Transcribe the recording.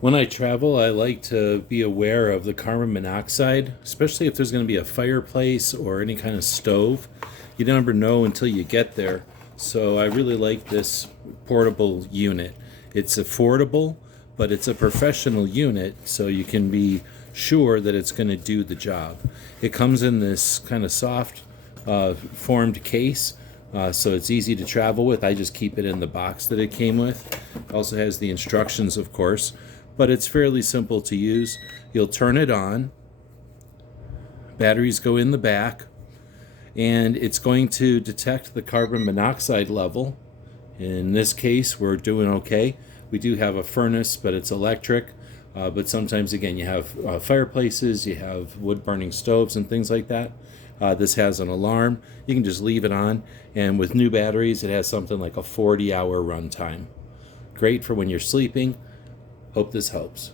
When I travel, I like to be aware of the carbon monoxide, especially if there's going to be a fireplace or any kind of stove. You never know until you get there. So I really like this portable unit. It's affordable, but it's a professional unit, so you can be sure that it's going to do the job. It comes in this kind of soft formed case, so it's easy to travel with. I just keep it in the box that it came with. It also has the instructions, of course, but it's fairly simple to use. You'll turn it on, batteries go in the back, and it's going to detect the carbon monoxide level. In this case, we're doing okay. We do have a furnace, but it's electric. But sometimes, again, you have fireplaces, you have wood-burning stoves and things like that. This has an alarm. You can just leave it on, and with new batteries, it has something like a 40-hour runtime. Great for when you're sleeping. Hope this helps.